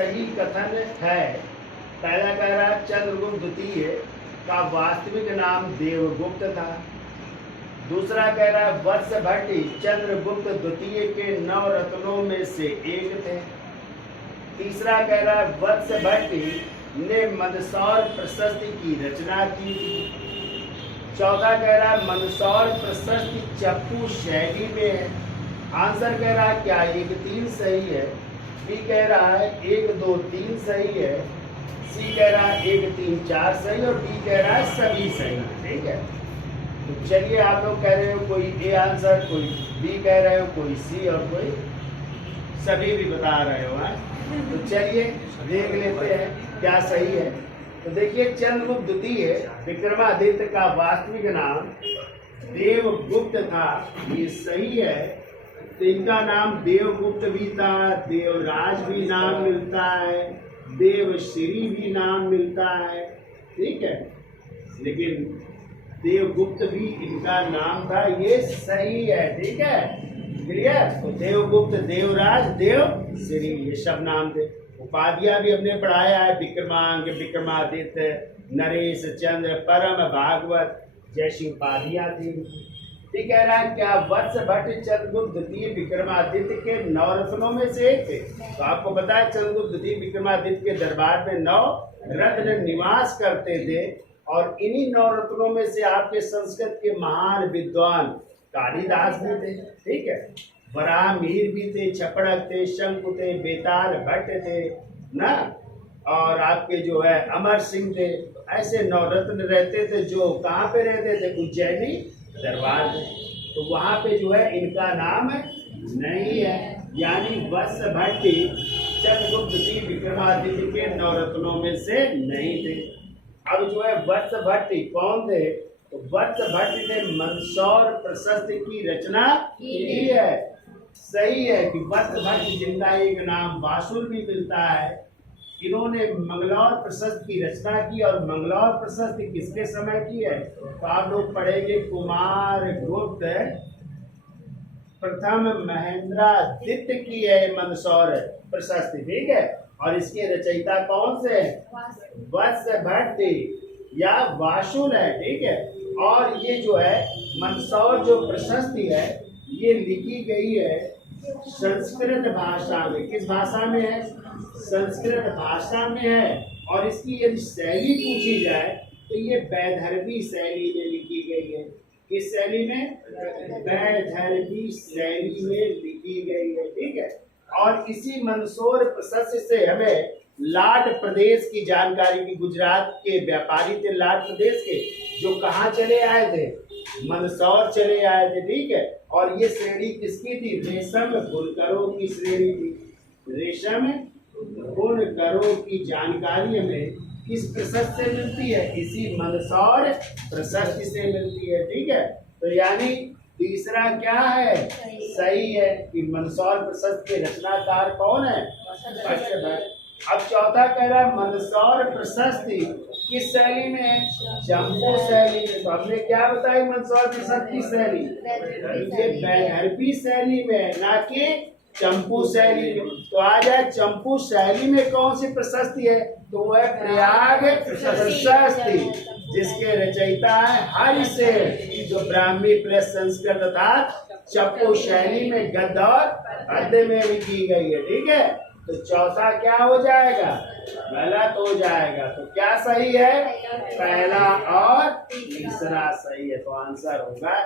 सही कथन है। पहला कह रहा है चंद्रगुप्त द्वितीय का वास्तविक नाम देवगुप्त था। दूसरा कह रहा है वत्स भट्टी चंद्रगुप्त द्वितीय के 9 रत्नों में से एक थे। तीसरा कह रहा है वत्स भट्टी ने मंदसौर प्रशस्ति की रचना की थी। चौथा कह रहा है मंदसौर प्रशस्ति चप्पू शैली में है। आंसर कह रहा है क्या 1 3 सही है, बी कह रहा है 1 2 3 सही है, सी कह रहा है 1 3 4 सही और डी कह रहा है सभी सही। ठीक है, तो चलिए आप लोग कह रहे हो कोई ए आंसर, कोई बी कह रहे हो, कोई सी और कोई सभी भी बता रहे हो। तो चलिए देख लेते हैं क्या सही है। तो देखिए चंद्रगुप्त द्वितीय विक्रमादित्य का वास्तविक नाम देवगुप्त था, ये सही है। तो इनका नाम देवगुप्त भी था, देवराज भी नाम मिलता है, देवश्री भी नाम मिलता है। ठीक है, लेकिन देवगुप्त भी इनका नाम था, ये सही है। ठीक है, क्लियर। तो देवगुप्त, देवराज, देवश्री ये सब नाम थे। उपाधियां भी हमने पढ़ाया है, विक्रमांक, विक्रमादित्य, नरेश चंद्र, परम भागवत जैसी उपाधियां थी। ठीक कह रहा है क्या वत्स भट्ट चंद्रगुप्त द्वितीय विक्रमादित्य के 9 रत्नों में से एक थे। तो आपको पता है चंद्रगुप्त द्वितीय विक्रमादित्य के दरबार में 9 रत्न निवास करते थे और इन्हीं 9 रत्नों में से आपके संस्कृत के महान विद्वान कालिदास भी थे। ठीक है, वराहमिहिर भी थे, छपड़क थे, शंकु थे, बेताल भट्ट थे ना, और आपके जो है अमर सिंह थे। ऐसे 9 रत्न रहते थे जो कहाँ पे रहते थे, उज्जैनी दरबार में। तो वहां पे जो है इनका नाम नहीं है, यानी वत्स भट्टी चंद्रगुप्त द्वितीय विक्रमादित्य के 9 रत्नों में से नहीं थे। अब जो है वत्स भट्टी कौन थे, तो वत्स भट्टी ने मंदसौर प्रशस्ति की रचना की है। सही है कि वत्स भट्ट जिनका एक नाम वासुल भी मिलता है, इन्होंने मंगलौर प्रशस्ति की रचना की। और मंगलौर प्रशस्ति किसके समय की है, तो आप लोग पढ़ेंगे कुमार गुप्त प्रथम महेंद्रादित्य की है मंदसौर प्रशस्ति। ठीक है, और इसके रचयिता कौन से हैं, वत्स भट्ट या वासुल है। ठीक है, और ये जो है मंदसौर जो प्रशस्ति है ये लिखी गई है संस्कृत भाषा में। किस भाषा में है, संस्कृत भाषा में है। और इसकी यदि शैली पूछी जाए तो ये वैदर्भी शैली में लिखी गई है। किस शैली में, वैदर्भी शैली में लिखी गई है। ठीक है, और इसी मंदसौर प्रशस्ति से हमें लाट प्रदेश की जानकारी की। गुजरात के व्यापारी थे लाट प्रदेश के, जो कहाँ चले आए थे, मंदसौर चले आए थे। ठीक है, और ये श्रेणी किसकी थी, रेशम बुनकरों की श्रेणी थी। रेशम बुनकरों की जानकारी हमें किस प्रशस्ति से मिलती है, इसी मंदसौर प्रशस्ति से मिलती है। ठीक है, तो यानी तीसरा क्या है, सही है कि मंदसौर प्रशस्ति के रचनाकार कौन है, वत्स भट्ट। अब चौथा कह रहा है मंदसौर प्रशस्ति किस शैली में है, चंपू शैली में। तो हमने क्या बताई मंदसौर प्रशस्ति की शैली, ये वैदर्भी शैली में है, ना कि चंपू शैली में। तो आ जाए चंपू शैली में कौन सी प्रशस्ति है, तो वह प्रयाग प्रशस्ति, जिसके रचयिता है हरिसेन, जो ब्राह्मी प्रेस संस्कृत अर्थात चंपू शैली में गद्य और पद्य में भी की गई है। ठीक है, तो चौथा क्या हो जाएगा, गलत हो जाएगा। तो क्या सही है, पहला और तीसरा सही है। तो आंसर होगा